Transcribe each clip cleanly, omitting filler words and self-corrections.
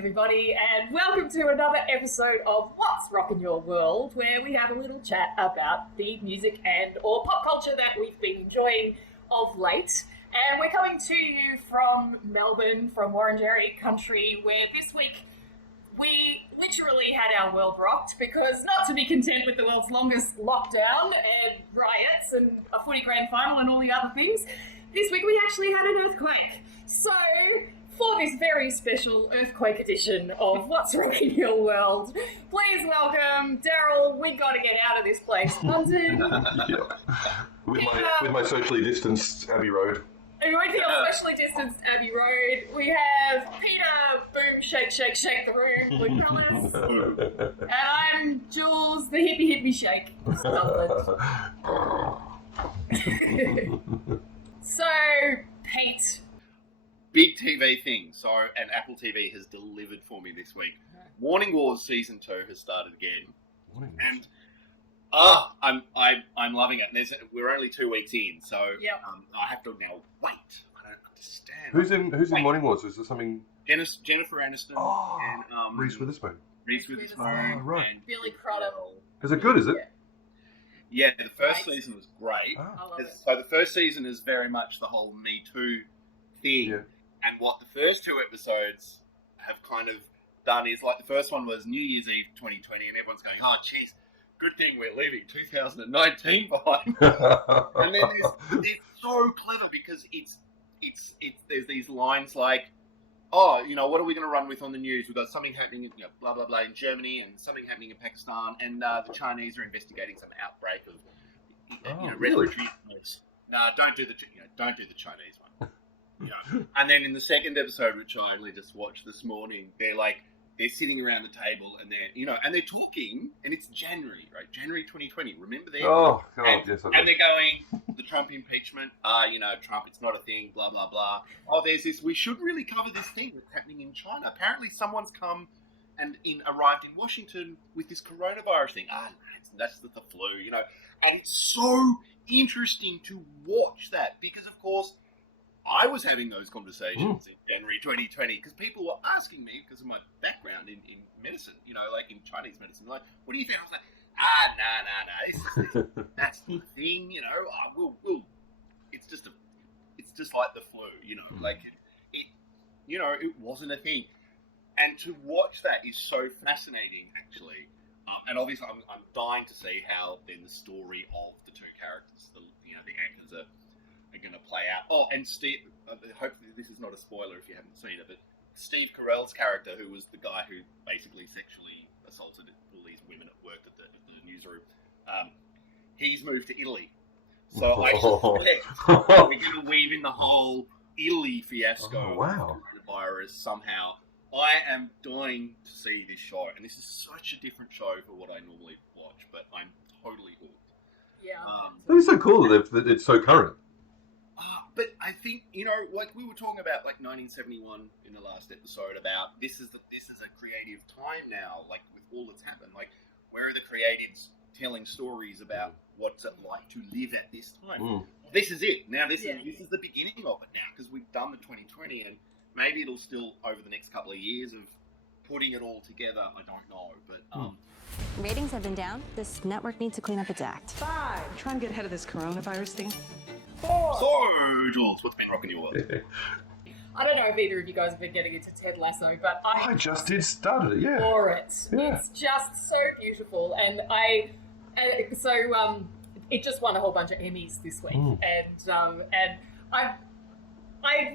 everybody, and welcome to another episode of What's Rockin' Your World, where we have a little chat about the music and or pop culture that we've been enjoying of late. And we're coming to you from Melbourne, from Wurundjeri country, where this week we literally had our world rocked, because not to be content with the world's longest lockdown and riots and a footy grand final and all the other things, this week we actually had an earthquake. So, for this very special earthquake edition of What's Rockin' Your World, please welcome DARYL. We got to get out of this place. London. With my socially distanced Abbey Road. And with your socially distanced Abbey Road, we have Peter, boom, shake, shake, shake the room, Blue and I'm Jules, the hippie hippie shake. So, Pete. Big TV thing. So, and Apple TV has delivered for me this week. Warning Wars Season 2 has started again. And I'm loving it. And we're only 2 weeks in, so I have to now wait. I don't understand. Who's in Morning Wars? Is there something? Jennifer Aniston and Reese Witherspoon. Reese Witherspoon. Right. And Billy Crudup. Is it good? Is it? Yeah, the first season was great. I love it. So the first season is very much the whole Me Too thing. Yeah. And what the first 2 episodes have kind of done is, like, the first one was New Year's Eve 2020, and everyone's going, oh, jeez, good thing we're leaving 2019 behind. And then it's so clever because it's there's these lines like, oh, you know, what are we going to run with on the news? We've got something happening in, blah, blah, blah, in Germany, and something happening in Pakistan, and the Chinese are investigating some outbreak of, respiratory illness. No, don't do the Chinese one. And then in the second episode, which I only just watched this morning, they're sitting around the table and they're talking, and it's January, right? January 2020. Remember that? Oh, God, yes. And they're going, the Trump impeachment, Trump, it's not a thing, blah, blah, blah. Oh, there's this, we should really cover this thing that's happening in China. Apparently someone's come and arrived in Washington with this coronavirus thing. That's the flu, And it's so interesting to watch that because, of course, I was having those conversations in January 2020 because people were asking me, because of my background in medicine, like in Chinese medicine, like, what do you think? I was like, no, that's the thing, it's just like the flu, like it wasn't a thing. And to watch that is so fascinating, actually. And obviously, I'm dying to see how then the story of the 2 characters, the actors are going to play out. Oh, and Steve, hopefully this is not a spoiler if you haven't seen it, but Steve Carell's character, who was the guy who basically sexually assaulted all these women at work at the newsroom, he's moved to Italy. So I suspect we're going to weave in the whole Italy fiasco of coronavirus somehow. I am dying to see this show, and this is such a different show for what I normally watch, but I'm totally hooked. Yeah. It's so cool that it's so current. But I think, like we were talking about, like 1971 in the last episode, about this is a creative time now, like with all that's happened. Like, where are the creatives telling stories about what's it like to live at this time? Well, this is it. Now this is the beginning of it now, because we've done the 2020, and maybe it'll still over the next couple of years of putting it all together. I don't know, but ratings have been down. This network needs to clean up its act. 5. Trying to get ahead of this coronavirus thing. 4. So, Jules, what's been rocking your world? I don't know if either of you guys have been getting into Ted Lasso, but I just did start it, yeah. For it. Yeah. It's just so beautiful, and it just won a whole bunch of Emmys this week, and I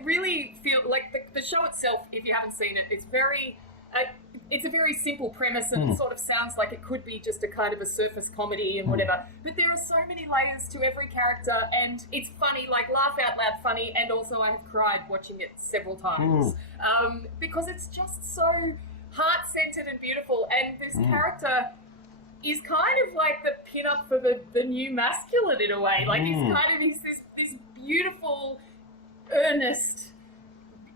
really feel like the show itself, if you haven't seen it, it's a very simple premise, and it sort of sounds like it could be just a kind of a surface comedy and whatever, but there are so many layers to every character, and it's funny, like laugh out loud funny, and also I have cried watching it several times because it's just so heart-centered and beautiful, and this character is kind of like the pin-up for the new masculine in a way. Like he's this beautiful, earnest,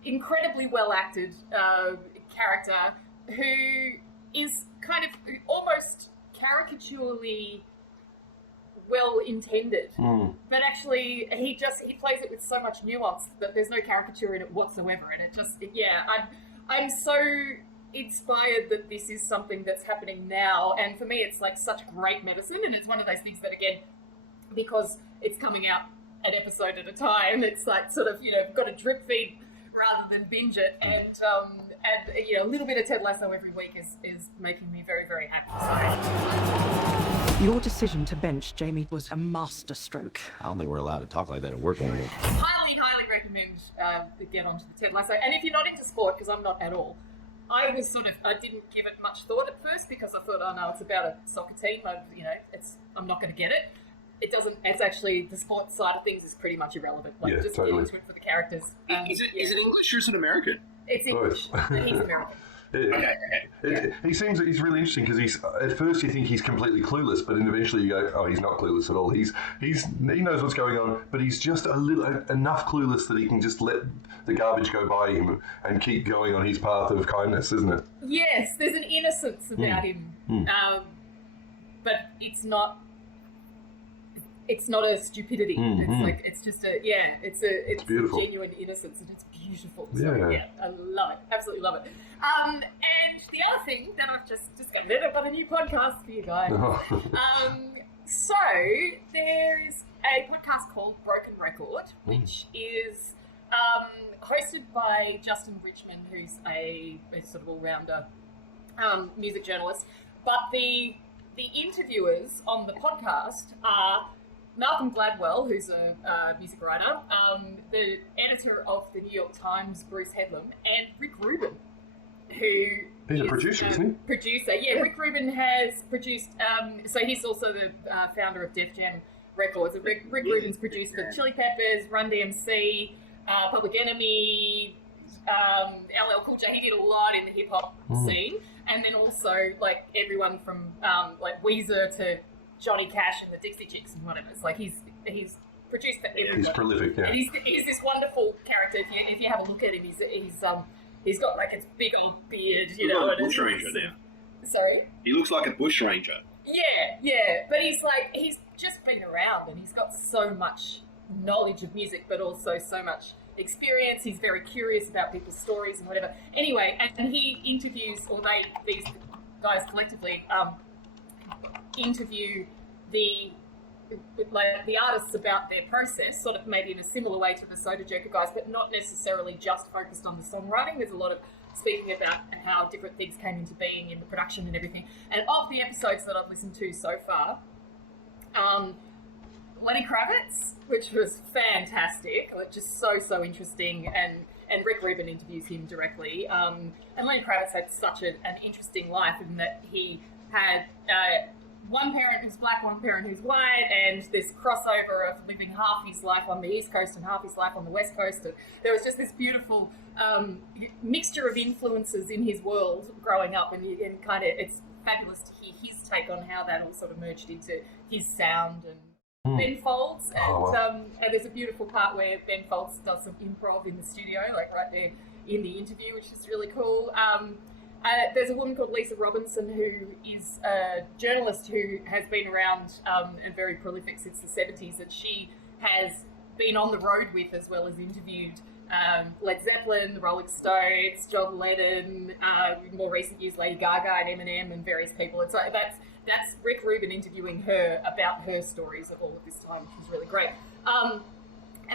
incredibly well acted character who is kind of almost caricaturely well intended, but actually he plays it with so much nuance that there's no caricature in it whatsoever, and it just I'm so inspired that this is something that's happening now. And for me, it's like such great medicine. And it's one of those things that, again, because it's coming out an episode at a time, it's like sort of, got to drip feed rather than binge it. And a little bit of Ted Lasso every week is making me very, very happy. So Your decision to bench Jamie was a masterstroke. I don't think we're allowed to talk like that at work anymore. highly, highly recommend get onto the Ted Lasso. And if you're not into sport, because I'm not at all, I didn't give it much thought at first because I thought, oh no, it's about a soccer team. I'm not going to get it. It doesn't. It's actually the sports side of things is pretty much irrelevant. Just totally. get into it for the characters. Is it English or is it American? It's English. But he's American. He's really interesting because he's at first you think he's completely clueless, but then eventually you go, oh, he's not clueless at all. He knows what's going on, but he's just enough clueless that he can just let the garbage go by him and keep going on his path of kindness, isn't it? Yes, there's an innocence about him, but it's not. It's not a stupidity. It's just it's beautiful. A genuine innocence, and it's beautiful. So, Yeah. I love it. Absolutely love it. And the other thing that I've just discovered, I've got a new podcast for you guys. So there is a podcast called Broken Record, which is hosted by Justin Richmond, who's a sort of all-rounder music journalist. But the interviewers on the podcast are Malcolm Gladwell, who's a music writer, the editor of the New York Times, Bruce Headlam, and Rick Rubin, who He's a producer, isn't he? Producer, yeah. Rick Rubin has produced, so he's also the founder of Def Jam Records. Rick Rubin's produced the Chili Peppers, Run DMC, Public Enemy, LL Cool J. He did a lot in the hip hop scene, and then also like everyone from like Weezer to Johnny Cash and the Dixie Chicks and whatever. It's like he's produced for everyone. He's prolific, yeah. And he's this wonderful character. If you have a look at him, he's got like his big old beard, He looks like a bush ranger now. Sorry? He looks like a bush ranger. Yeah. But he's just been around and he's got so much knowledge of music, but also so much experience. He's very curious about people's stories and whatever. Anyway, and he interviews, these guys collectively interview the artists about their process, sort of maybe in a similar way to the Soda Jerker guys, but not necessarily just focused on the songwriting. There's a lot of speaking about how different things came into being in the production and everything. And of the episodes that I've listened to so far, Lenny Kravitz, which was fantastic, just so interesting, and Rick Rubin interviews him directly. And Lenny Kravitz had such an interesting life in that he had one parent who's black, one parent who's white, and this crossover of living half his life on the East Coast and half his life on the West Coast. And there was just this beautiful mixture of influences in his world growing up, and kind of it's fabulous to hear his take on how that all sort of merged into his sound. And Ben Folds, and there's a beautiful part where Ben Folds does some improv in the studio, like right there in the interview, which is really cool. There's a woman called Lisa Robinson who is a journalist who has been around and very prolific since the 70s, that she has been on the road with as well as interviewed Led Zeppelin, the Rolling Stones, John Lennon, in more recent years Lady Gaga and Eminem and various people. And so that's Rick Rubin interviewing her about her stories of all of this time, which was really great.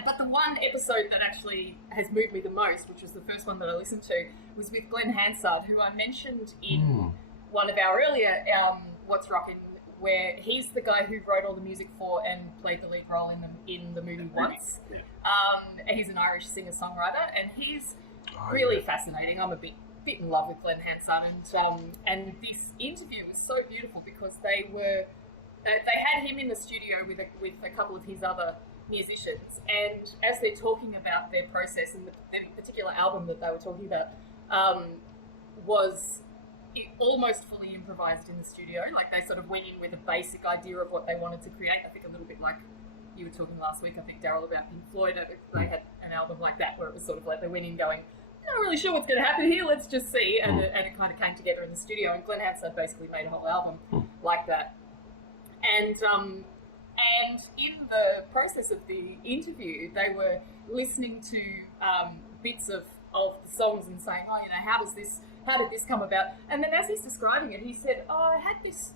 But the one episode that actually has moved me the most, which was the first one that I listened to, was with Glen Hansard, who I mentioned in one of our earlier What's Rockin', where he's the guy who wrote all the music for and played the lead role in the movie Once. He's an Irish singer-songwriter, and he's really fascinating. I'm a bit in love with Glen Hansard, and this interview was so beautiful because they had him in the studio with a couple of his other musicians, and as they're talking about their process, and the particular album that they were talking about was almost fully improvised in the studio. Like they sort of went in with a basic idea of what they wanted to create. I think a little bit like you were talking last week, I think, DARYL, about Pink Floyd. They had an album like that where it was sort of like they went in going, I'm not really sure what's going to happen here, let's just see, and it kind of came together in the studio, and Glen Hansard basically made a whole album like that. And in the process of the interview, they were listening to bits of the songs and saying, how does this how did this come about? And then as he's describing it, he said, I had this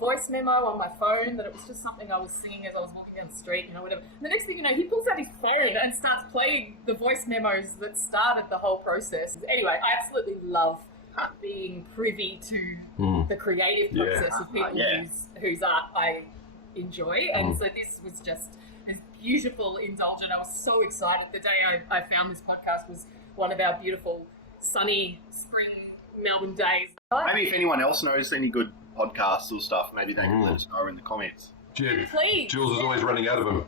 voice memo on my phone that it was just something I was singing as I was walking down the street, whatever. And the next thing you know, he pulls out his phone and starts playing the voice memos that started the whole process. Anyway, I absolutely love being privy to the creative process of people whose art I enjoy. And so this was just a beautiful, indulgent. I was so excited. The day I found this podcast was one of our beautiful, sunny spring Melbourne days. Maybe if anyone else knows any good podcasts or stuff, maybe they can let us know in the comments. Please. Jules is always running out of them.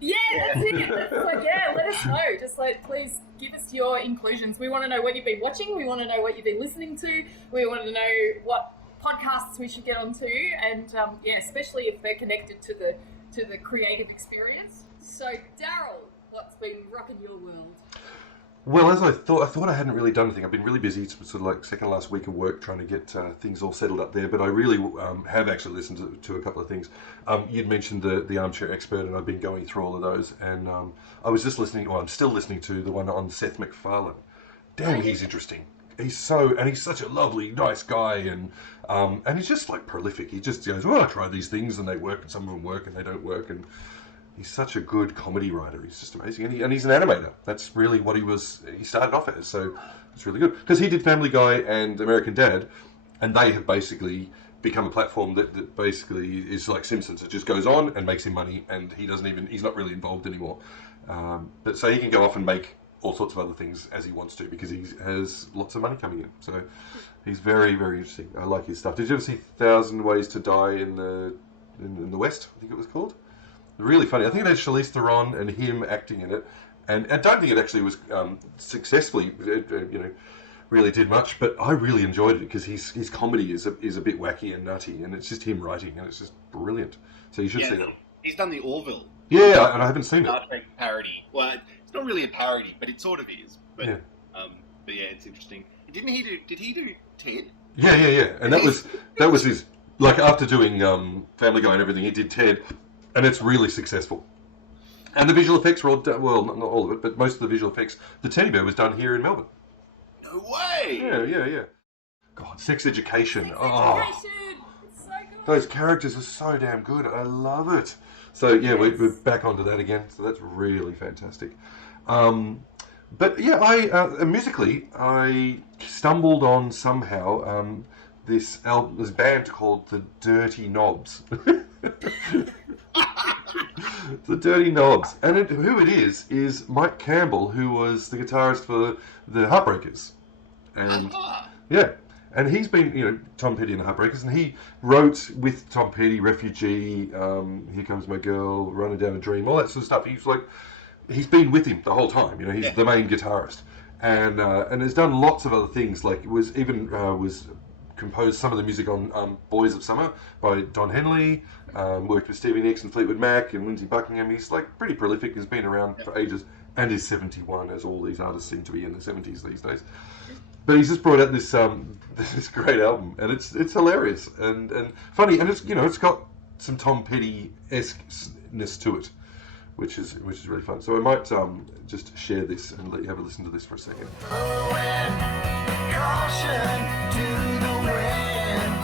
Yeah, that's it. That's let us know. Just please give us your inclusions. We want to know what you've been watching. We want to know what you've been listening to. We want to know what podcasts we should get onto, and especially if they're connected to the creative experience. So, DARYL, what's been rocking your world? Well, as I thought I hadn't really done anything. I've been really busy. It's sort of like second last week of work trying to get things all settled up there. But I really have actually listened to a couple of things. You'd mentioned the Armchair Expert, and I've been going through all of those. And I was just listening. Well, I'm still listening to the one on Seth MacFarlane. Damn, he's interesting. He's such a lovely, nice guy, and he's just like prolific. He just goes, well, I tried these things and they work, and some of them work and they don't work, and he's such a good comedy writer. He's just amazing. And he's an animator. That's really what he started off as. So it's really good. Because he did Family Guy and American Dad, and they have basically become a platform that basically is like Simpsons. It just goes on and makes him money, and he's not really involved anymore. But so he can go off and make all sorts of other things as he wants to, because he has lots of money coming in. So he's very, very interesting. I like his stuff. Did you ever see 1,000 Ways to Die in the West? I think it was called. Really funny. I think it had Charlize Theron and him acting in it, and I don't think it actually was successfully, really did much. But I really enjoyed it because his comedy is a bit wacky and nutty, and it's just him writing, and it's just brilliant. So you should see that. He's done the Orville. Yeah, and I haven't seen it. Star Trek parody. Well, it's not really a parody, but it sort of is. But yeah, it's interesting. Did he do Ted? Yeah, and that was his, like, after doing Family Guy and everything, he did Ted. And it's really successful. And the visual effects were all done, well, not all of it, but most of the visual effects. The teddy bear was done here in Melbourne. No way! Yeah. God, Sex Education. It's so good. Those characters are so damn good. I love it. So, yeah, we're back onto that again. So that's really fantastic. But, yeah, musically, I stumbled on somehow this band called the Dirty Knobs. The Dirty Knobs. And who it is Mike Campbell, who was the guitarist for the Heartbreakers. And and he's been, Tom Petty and the Heartbreakers, and he wrote with Tom Petty, Refugee, Here Comes My Girl, Running Down a Dream, all that sort of stuff. He's been with him the whole time, he's the main guitarist. And has done lots of other things, like was composed some of the music on Boys of Summer by Don Henley, worked with Stevie Nicks and Fleetwood Mac and Lindsey Buckingham. He's like pretty prolific, has been around for ages, and is 71, as all these artists seem to be in their 70s these days. But he's just brought out this this great album, and it's hilarious and funny, and it's got some Tom Petty-esque-ness to it, which is really fun. So I might just share this and let you have a listen to this for a second. Caution to the wind.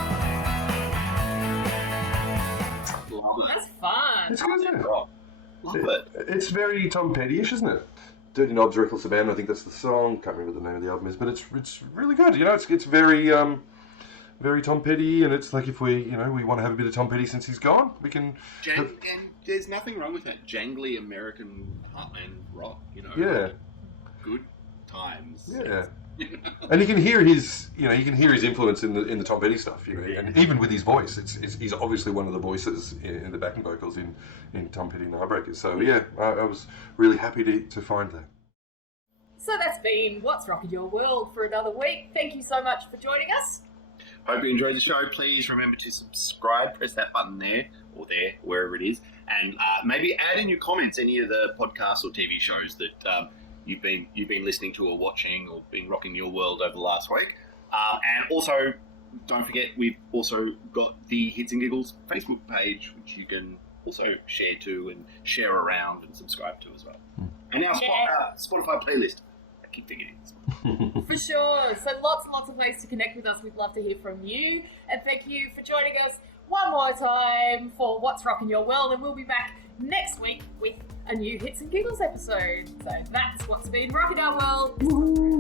That's fun. It's good, isn't it? Love it. It's very Tom Petty-ish, isn't it? Dirty Knobs, Reckless Abandon, I think that's the song. Can't remember the name of the album is, but it's really good. It's very very Tom Petty, and it's like if we want to have a bit of Tom Petty since he's gone, we can. And there's nothing wrong with that. Jangly American heartland rock, Yeah. Good times. Yeah. And you can hear his influence in the Tom Petty stuff, and even with his voice, he's obviously one of the voices in the backing vocals in Tom Petty and the Heartbreakers. So yeah, I was really happy to find that. So that's been What's Rocking Your World for another week. Thank you so much for joining us. Hope you enjoyed the show. Please remember to subscribe. Press that button there, or there, wherever it is, and maybe add in your comments any of the podcasts or TV shows that. You've been listening to or watching or been rocking your world over the last week. And also, don't forget, we've also got the Hits and Giggles Facebook page, which you can also share to and share around and subscribe to as well. And our Spotify playlist. keep digging in. For sure. So lots and lots of ways to connect with us. We'd love to hear from you. And thank you for joining us one more time for What's Rockin' Your World. And we'll be back next week with a new Hits and Giggles episode. So that's what's been Rockin' Our World.